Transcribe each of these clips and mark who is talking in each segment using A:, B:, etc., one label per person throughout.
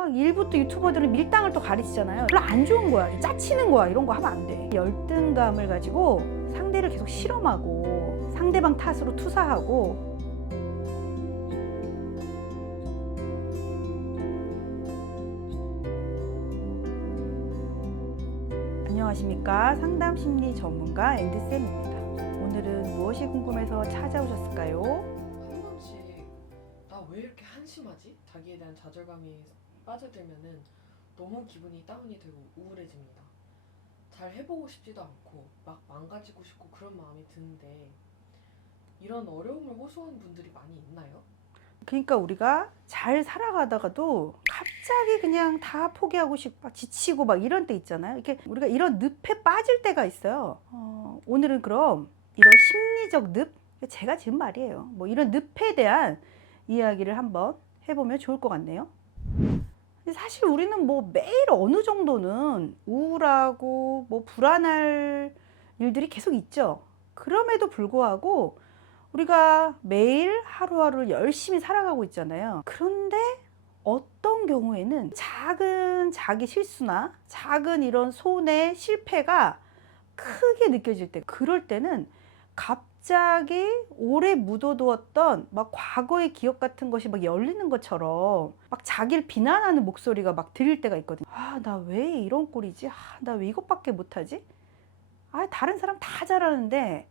A: 막 일부 또 유튜버들은 밀당을 또 가르치잖아요. 별로 안 좋은 거야. 짜치는 거야. 이런 거 하면 안 돼. 열등감을 가지고 상대를 계속 실험하고 상대방 탓으로 투사하고 안녕하십니까 상담 심리 전문가 앤드쌤입니다. 오늘은 무엇이 궁금해서 찾아오셨을까요?
B: 한 번씩 나 왜 이렇게 한심하지? 자기에 대한 좌절감이 빠져들면은 너무 기분이 다운이 되고 우울해집니다. 잘 해보고 싶지도 않고 막 망가지고 싶고 그런 마음이 드는데 이런 어려움을 호소하는 분들이 많이 있나요?
A: 그러니까 우리가 잘 살아가다가도 갑자기 그냥 다 포기하고 싶고 지치고 막 이런 때 있잖아요. 이렇게 우리가 이런 늪에 빠질 때가 있어요. 어, 오늘은 그럼 이런 심리적 늪, 제가 지은 말이에요. 뭐 이런 늪에 대한 이야기를 한번 해보면 좋을 것 같네요. 사실 우리는 뭐 매일 어느 정도는 우울하고 뭐 불안할 일들이 계속 있죠. 그럼에도 불구하고 우리가 매일 하루하루 열심히 살아가고 있잖아요. 그런데 어떤 경우에는 작은 자기 실수나 작은 이런 손의 실패가 크게 느껴질 때, 그럴 때는 갑 자기 오래 묻어두었던 막 과거의 기억 같은 것이 막 열리는 것처럼 막 자기를 비난하는 목소리가 막 들릴 때가 있거든요. 아, 나 왜 이런 꼴이지? 아, 나 왜 이것밖에 못하지? 아, 다른 사람 다 잘하는데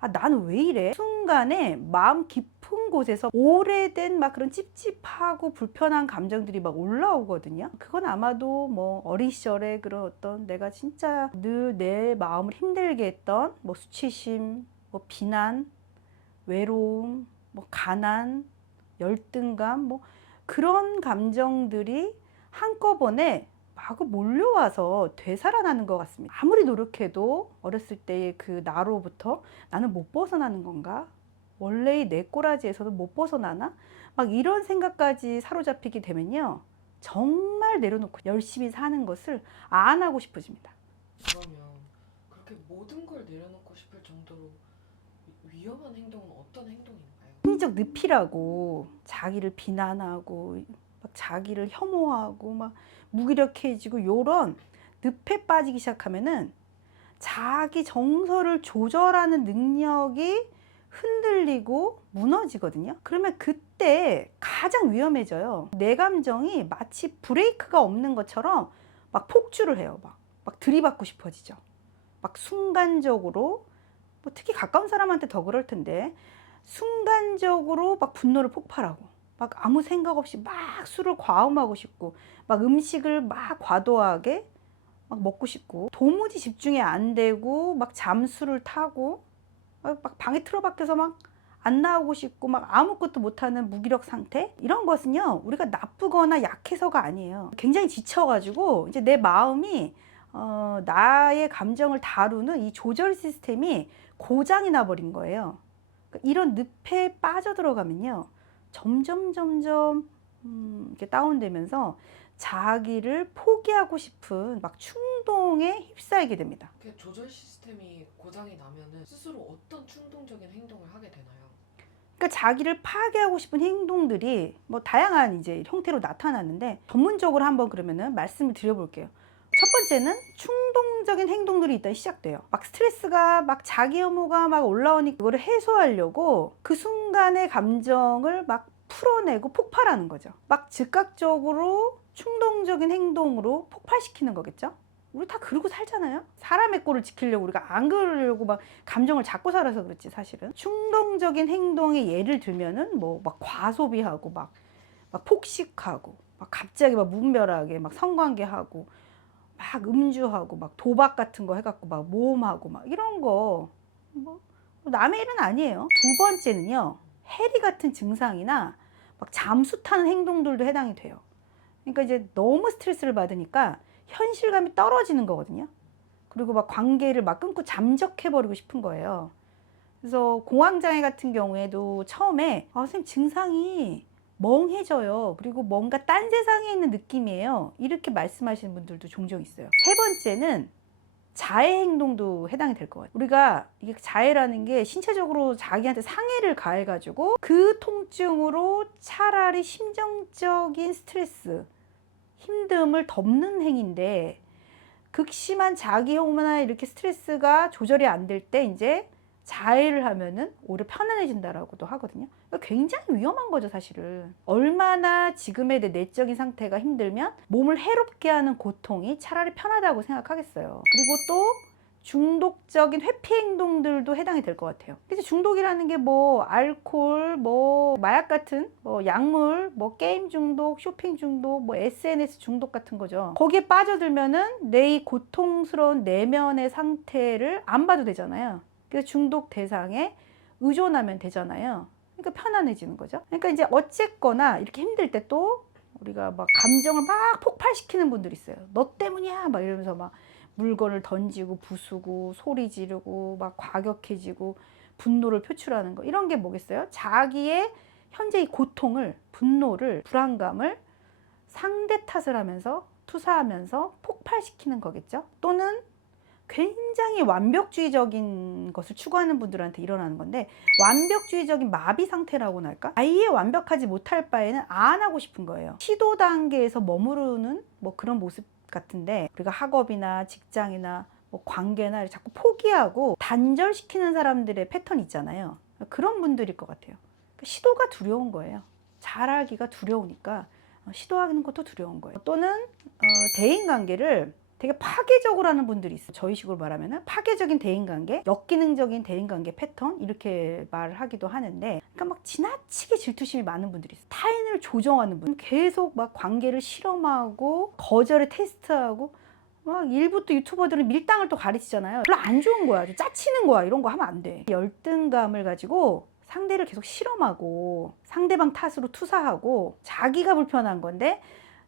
A: 아, 나는 왜 이래? 순간에 마음 깊은 곳에서 오래된 막 그런 찝찝하고 불편한 감정들이 막 올라오거든요. 그건 아마도 뭐 어린 시절에 그런 어떤 내가 진짜 늘 내 마음을 힘들게 했던 뭐 수치심, 뭐 비난, 외로움, 뭐 가난, 열등감, 뭐 그런 감정들이 한꺼번에 마구 몰려와서 되살아나는 것 같습니다. 아무리 노력해도 어렸을 때의 그 나로부터 나는 못 벗어나는 건가? 원래의 내 꼬라지에서도 못 벗어나나? 막 이런 생각까지 사로잡히게 되면요. 정말 내려놓고 열심히 사는 것을 안 하고 싶어집니다.
B: 그러면 그렇게 모든 걸 내려놓고 싶을 정도로 위- 위험한 행동은 어떤 행동인가요?
A: 심리적 늪이라고 자기를 비난하고 막 자기를 혐오하고 막 무기력해지고 요런 늪에 빠지기 시작하면은 자기 정서를 조절하는 능력이 흔들리고 무너지거든요. 그러면 그때 가장 위험해져요. 내 감정이 마치 브레이크가 없는 것처럼 막 폭주를 해요. 막, 막 들이받고 싶어지죠. 막 순간적으로 뭐 특히 가까운 사람한테 더 그럴 텐데 순간적으로 막 분노를 폭발하고 막 아무 생각 없이 막 술을 과음하고 싶고 막 음식을 막 과도하게 막 먹고 싶고 도무지 집중이 안 되고 막 잠수를 타고 막막 방에 틀어박혀서 막 안 나오고 싶고 막 아무것도 못하는 무기력 상태? 이런 것은요 우리가 나쁘거나 약해서가 아니에요. 굉장히 지쳐가지고 이제 내 마음이 어, 나의 감정을 다루는 이 조절 시스템이 고장이 나버린 거예요 그러니까 이런 늪에 빠져들어가면요 점점 점점 음, 이렇게 다운되면서 자기를 포기하고 싶은 막 충동에 휩싸이게 됩니다.
B: 그 조절 시스템이 고장이 나면은 스스로 어떤 충동적인 행동을 하게 되나요?
A: 그러니까 자기를 파괴하고 싶은 행동들이 뭐 다양한 이제 형태로 나타나는데 전문적으로 한번 그러면은 말씀을 드려볼게요. 첫 번째는 충동적인 행동들이 일단 시작돼요. 막 스트레스가 막 자기 혐오가 막 올라오니 그거를 해소하려고 그 순간의 감정을 막 풀어내고 폭발하는 거죠. 막 즉각적으로 충동적인 행동으로 폭발시키는 거겠죠. 우리 다 그러고 살잖아요. 사람의 꼴을 지키려고 우리가 안 그러려고 막 감정을 잡고 살아서 그렇지 사실은. 충동적인 행동의 예를 들면은 뭐 막 과소비하고 막, 막 폭식하고 막 갑자기 막 무분별하게 막 성관계하고 막 음주하고 막 도박 같은 거 해갖고 막 모험하고 막 이런 거 뭐 남의 일은 아니에요. 두 번째는요 해리 같은 증상이나 막 잠수 타는 행동들도 해당이 돼요. 그러니까 이제 너무 스트레스를 받으니까 현실감이 떨어지는 거거든요. 그리고 막 관계를 막 끊고 잠적해버리고 싶은 거예요. 그래서 공황장애 같은 경우에도 처음에 아, 선생님 증상이 멍해져요. 그리고 뭔가 딴 세상에 있는 느낌이에요. 이렇게 말씀하시는 분들도 종종 있어요. 세 번째는 자해 행동도 해당이 될 것 같아요. 우리가 이게 자해라는 게 신체적으로 자기한테 상해를 가해가지고 그 통증으로 차라리 심정적인 스트레스, 힘듦을 덮는 행위인데 극심한 자기 혐오나 이렇게 스트레스가 조절이 안 될 때 이제 자해를 하면은 오히려 편안해진다라고도 하거든요. 그러니까 굉장히 위험한 거죠, 사실은. 얼마나 지금의 내 내적인 상태가 힘들면 몸을 해롭게 하는 고통이 차라리 편하다고 생각하겠어요. 그리고 또 중독적인 회피 행동들도 해당이 될 것 같아요. 그래서 중독이라는 게 뭐 알코올, 뭐 마약 같은 뭐 약물, 뭐 게임 중독, 쇼핑 중독, 뭐 SNS 중독 같은 거죠. 거기에 빠져들면은 내 이 고통스러운 내면의 상태를 안 봐도 되잖아요. 그래서 중독 대상에 의존하면 되잖아요. 그러니까 편안해지는 거죠. 그러니까 이제 어쨌거나 이렇게 힘들 때 또 우리가 막 감정을 막 폭발시키는 분들이 있어요. 너 때문이야 막 이러면서 막 물건을 던지고 부수고 소리 지르고 막 과격해지고 분노를 표출하는 거 이런 게 뭐겠어요? 자기의 현재의 고통을 분노를 불안감을 상대 탓을 하면서 투사하면서 폭발시키는 거겠죠. 또는 굉장히 완벽주의적인 것을 추구하는 분들한테 일어나는 건데 완벽주의적인 마비 상태라고나 할까? 아예 완벽하지 못할 바에는 안 하고 싶은 거예요. 시도 단계에서 머무르는 뭐 그런 모습 같은데 우리가 학업이나 직장이나 뭐 관계나 자꾸 포기하고 단절시키는 사람들의 패턴 있잖아요. 그런 분들일 것 같아요. 시도가 두려운 거예요. 잘하기가 두려우니까 어, 시도하는 것도 두려운 거예요. 또는 어, 대인 관계를 되게 파괴적으로 하는 분들이 있어요. 저희 식으로 말하면 파괴적인 대인관계, 역기능적인 대인관계 패턴 이렇게 말하기도 하는데 그러니까 막 지나치게 질투심이 많은 분들이 있어요. 타인을 조정하는 분, 계속 막 관계를 실험하고 거절을 테스트하고 막 일부 또 유튜버들은 밀당을 또 가르치잖아요. 별로 안 좋은 거야. 짜치는 거야. 이런 거 하면 안 돼. 열등감을 가지고 상대를 계속 실험하고 상대방 탓으로 투사하고 자기가 불편한 건데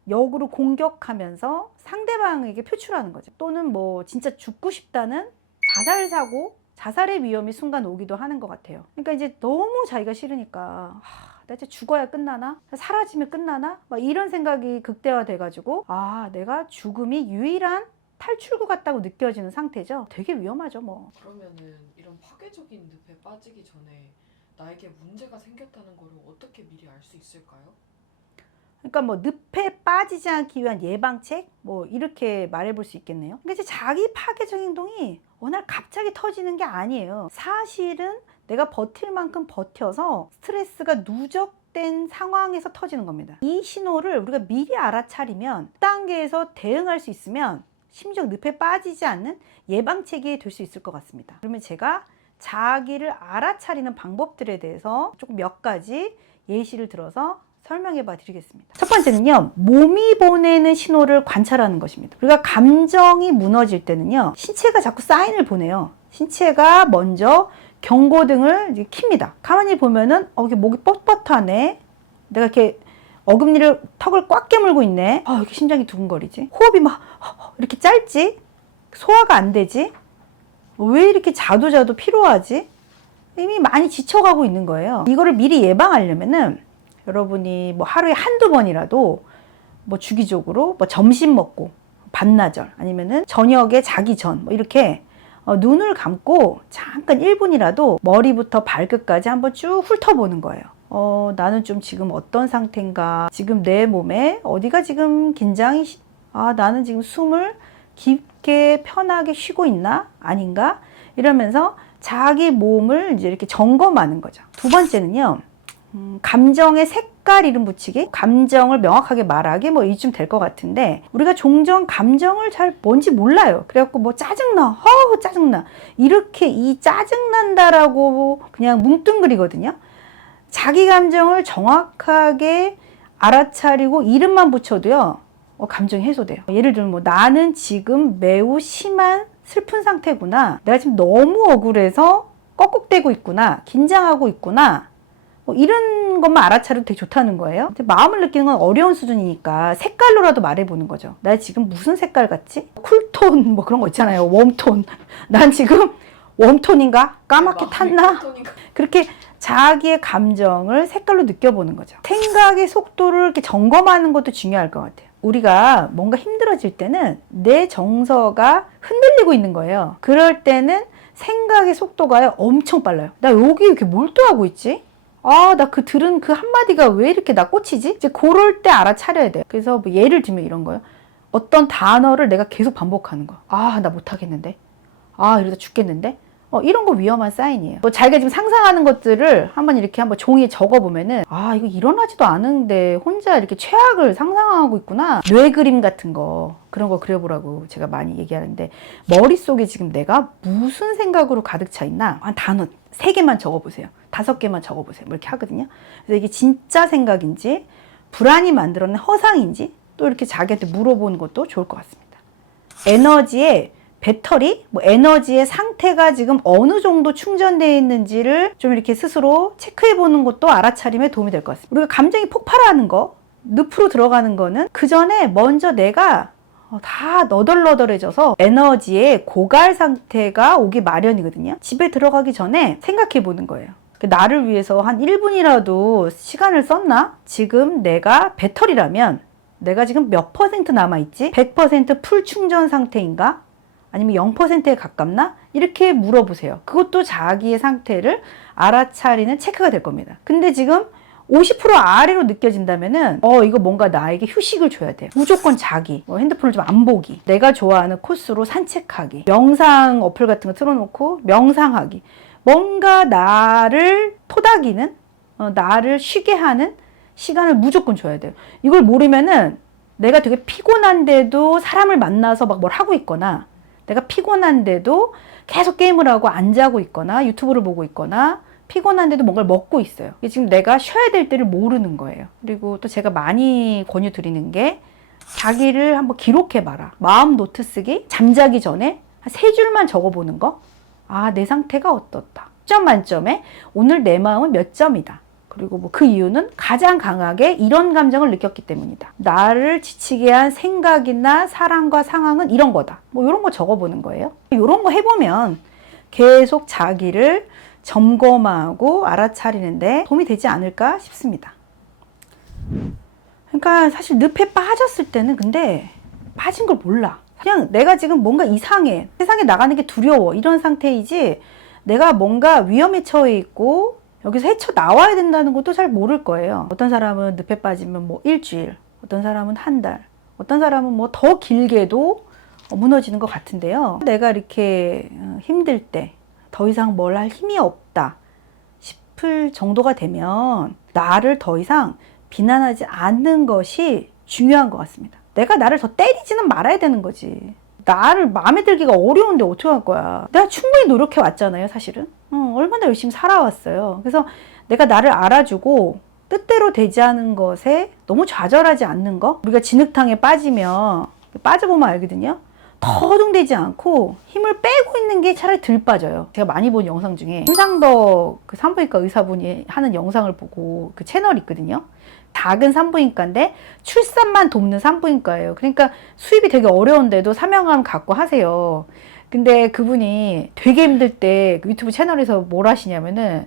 A: 역으로 공격하면서 상대방에게 표출하는 거죠. 또는 뭐 진짜 죽고 싶다는 자살 사고, 자살의 위험이 순간 오기도 하는 것 같아요. 그러니까 이제 너무 자기가 싫으니까 하, 나 이제 죽어야 끝나나? 사라지면 끝나나? 막 이런 생각이 극대화돼가지고 아 내가 죽음이 유일한 탈출구 같다고 느껴지는 상태죠. 되게 위험하죠, 뭐.
B: 그러면은 이런 파괴적인 늪에 빠지기 전에 나에게 문제가 생겼다는 거를 어떻게 미리 알 수 있을까요?
A: 그러니까 뭐 늪에 빠지지 않기 위한 예방책 뭐 이렇게 말해볼 수 있겠네요. 그러니까 자기 파괴적 행동이 어느 날 갑자기 터지는 게 아니에요. 사실은 내가 버틸 만큼 버텨서 스트레스가 누적된 상황에서 터지는 겁니다. 이 신호를 우리가 미리 알아차리면 그 단계에서 대응할 수 있으면 심지어 늪에 빠지지 않는 예방책이 될 수 있을 것 같습니다. 그러면 제가 자기를 알아차리는 방법들에 대해서 조금 몇 가지 예시를 들어서 설명해 봐 드리겠습니다. 첫 번째는요, 몸이 보내는 신호를 관찰하는 것입니다. 우리가 감정이 무너질 때는요, 신체가 자꾸 사인을 보내요. 신체가 먼저 경고등을 킵니다. 가만히 보면은, 어, 이게 목이 뻣뻣하네. 내가 이렇게 어금니를 턱을 꽉 깨물고 있네. 아, 이렇게 심장이 두근거리지. 호흡이 막 이렇게 짧지. 소화가 안 되지. 왜 이렇게 자도 자도 피로하지? 이미 많이 지쳐가고 있는 거예요. 이거를 미리 예방하려면은 여러분이 뭐 하루에 한두 번이라도 뭐 주기적으로 뭐 점심 먹고 반나절 아니면은 저녁에 자기 전 뭐 이렇게 어, 눈을 감고 잠깐 1분이라도 머리부터 발끝까지 한번 쭉 훑어보는 거예요. 어, 나는 좀 지금 어떤 상태인가? 지금 내 몸에 어디가 지금 긴장이, 시- 아, 나는 지금 숨을 깊게 편하게 쉬고 있나? 아닌가? 이러면서 자기 몸을 이제 이렇게 점검하는 거죠. 두 번째는요, 음, 감정의 색깔 이름 붙이기, 감정을 명확하게 말하기, 뭐 이쯤 될 것 같은데, 우리가 종종 감정을 잘 뭔지 몰라요. 그래갖고 뭐 짜증나, 허우 짜증나. 이렇게 이 짜증난다라고 그냥 뭉뚱그리거든요. 자기 감정을 정확하게 알아차리고 이름만 붙여도요, 어, 감정이 해소돼요. 예를 들면 뭐 나는 지금 매우 심한 슬픈 상태구나. 내가 지금 너무 억울해서 꺽꺽대고 있구나. 긴장하고 있구나. 뭐 이런 것만 알아차려도 되게 좋다는 거예요. 마음을 느끼는 건 어려운 수준이니까 색깔로라도 말해보는 거죠. 나 지금 무슨 색깔 같지? 쿨톤 뭐 그런 거 있잖아요. 웜톤. 난 지금 웜톤인가? 까맣게
B: 마음이
A: 탔나? 그렇게 자기의 감정을 색깔로 느껴보는 거죠. 생각의 속도를 이렇게 점검하는 것도 중요할 것 같아요. 우리가 뭔가 힘들어질 때는 내 정서가 흔들리고 있는 거예요. 그럴 때는 생각의 속도가 엄청 빨라요. 나 여기 이렇게 몰두하고 있지? 아, 나 그 들은 그 한마디가 왜 이렇게 나 꽂히지? 이제 그럴 때 알아차려야 돼요. 그래서 뭐 예를 들면 이런 거예요. 어떤 단어를 내가 계속 반복하는 거. 아, 나 못하겠는데. 아, 이러다 죽겠는데. 어, 이런 거 위험한 사인이에요. 뭐 자기가 지금 상상하는 것들을 한번 이렇게 한번 종이에 적어보면은 아, 이거 일어나지도 않은데 혼자 이렇게 최악을 상상하고 있구나. 뇌 그림 같은 거. 그런 거 그려보라고 제가 많이 얘기하는데 머릿속에 지금 내가 무슨 생각으로 가득 차 있나? 한 단어 세 개만 적어보세요. 다섯 개만 적어보세요. 뭐 이렇게 하거든요. 그래서 이게 진짜 생각인지 불안이 만들어낸 허상인지 또 이렇게 자기한테 물어보는 것도 좋을 것 같습니다. 에너지의 배터리, 뭐 에너지의 상태가 지금 어느 정도 충전되어 있는지를 좀 이렇게 스스로 체크해 보는 것도 알아차림에 도움이 될 것 같습니다. 우리가 감정이 폭발하는 거, 늪으로 들어가는 거는 그 전에 먼저 내가 어, 다 너덜너덜해져서 에너지의 고갈 상태가 오기 마련이거든요. 집에 들어가기 전에 생각해 보는 거예요. 그 나를 위해서 한 1분이라도 시간을 썼나? 지금 내가 배터리라면 내가 지금 몇 퍼센트 남아있지? 100%풀 충전 상태인가? 아니면 0%에 가깝나? 이렇게 물어보세요. 그것도 자기의 상태를 알아차리는 체크가 될 겁니다. 근데 지금 50% 아래로 느껴진다면은 어 이거 뭔가 나에게 휴식을 줘야 돼. 무조건 자기. 뭐 핸드폰을 좀 안 보기. 내가 좋아하는 코스로 산책하기. 명상 어플 같은 거 틀어놓고 명상하기. 뭔가 나를 토닥이는 어, 나를 쉬게 하는 시간을 무조건 줘야 돼요. 이걸 모르면은 내가 되게 피곤한데도 사람을 만나서 막 뭘 하고 있거나 내가 피곤한데도 계속 게임을 하고 안 자고 있거나 유튜브를 보고 있거나 피곤한데도 뭔가를 먹고 있어요. 지금 내가 쉬어야 될 때를 모르는 거예요. 그리고 또 제가 많이 권유 드리는 게 자기를 한번 기록해 봐라. 마음 노트 쓰기, 잠자기 전에 한 세 줄만 적어 보는 거. 아, 내 상태가 어떻다. 10점 만점에 오늘 내 마음은 몇 점이다. 그리고 뭐 그 이유는 가장 강하게 이런 감정을 느꼈기 때문이다. 나를 지치게 한 생각이나 사랑과 상황은 이런 거다. 뭐 이런 거 적어보는 거예요. 이런 거 해보면 계속 자기를 점검하고 알아차리는데 도움이 되지 않을까 싶습니다. 그러니까 사실 늪에 빠졌을 때는 근데 빠진 걸 몰라. 그냥 내가 지금 뭔가 이상해. 세상에 나가는 게 두려워. 이런 상태이지 내가 뭔가 위험에 처해 있고 여기서 헤쳐 나와야 된다는 것도 잘 모를 거예요. 어떤 사람은 늪에 빠지면 뭐 일주일, 어떤 사람은 한 달, 어떤 사람은 뭐 더 길게도 무너지는 것 같은데요. 내가 이렇게 어, 힘들 때 더 이상 뭘 할 힘이 없다 싶을 정도가 되면 나를 더 이상 비난하지 않는 것이 중요한 것 같습니다. 내가 나를 더 때리지는 말아야 되는 거지. 나를 마음에 들기가 어려운데 어떻게 할 거야? 내가 충분히 노력해 왔잖아요, 사실은. 어, 얼마나 열심히 살아왔어요. 그래서 내가 나를 알아주고 뜻대로 되지 않은 것에 너무 좌절하지 않는 거. 우리가 진흙탕에 빠지면 빠져보면 알거든요. 더동되지 않고 힘을 빼고 있는 게 차라리 덜 빠져요. 제가 많이 본 영상 중에 임상덕 그 산부인과 의사분이 하는 영상을 보고 그 채널이 있거든요. 작은 산부인과인데 출산만 돕는 산부인과예요. 그러니까 수입이 되게 어려운데도 사명감 갖고 하세요. 근데 그분이 되게 힘들 때그 유튜브 채널에서 뭘 하시냐면은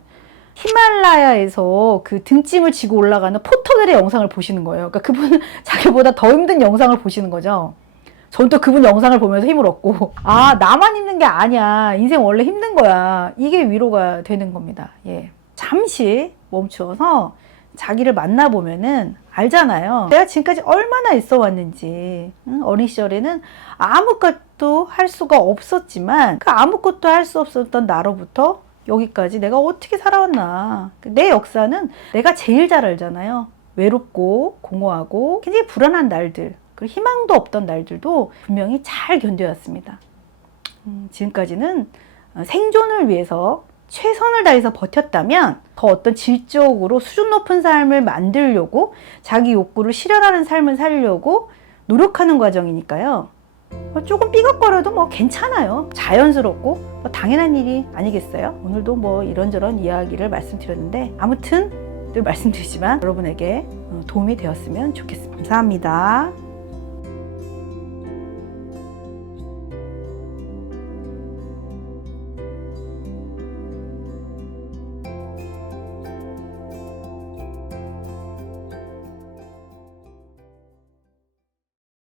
A: 히말라야에서 그 등짐을 지고 올라가는 포터들의 영상을 보시는 거예요. 그러니까 그분은 자기보다 더 힘든 영상을 보시는 거죠. 전 또 그분 영상을 보면서 힘을 얻고 아 나만 힘든 게 아니야 인생 원래 힘든 거야 이게 위로가 되는 겁니다 예 잠시 멈추어서 자기를 만나보면은 알잖아요 내가 지금까지 얼마나 있어 왔는지 응? 어린 시절에는 아무것도 할 수가 없었지만 그 아무것도 할 수 없었던 나로부터 여기까지 내가 어떻게 살아왔나 내 역사는 내가 제일 잘 알잖아요 외롭고 공허하고 굉장히 불안한 날들 그리고 희망도 없던 날들도 분명히 잘 견뎌왔습니다. 음, 지금까지는 어, 생존을 위해서 최선을 다해서 버텼다면 더 어떤 질적으로 수준 높은 삶을 만들려고 자기 욕구를 실현하는 삶을 살려고 노력하는 과정이니까요. 어, 조금 삐걱거려도 뭐 괜찮아요. 자연스럽고 뭐 당연한 일이 아니겠어요? 오늘도 뭐 이런저런 이야기를 말씀드렸는데 아무튼 늘 말씀드리지만 여러분에게 어, 도움이 되었으면 좋겠습니다. 감사합니다.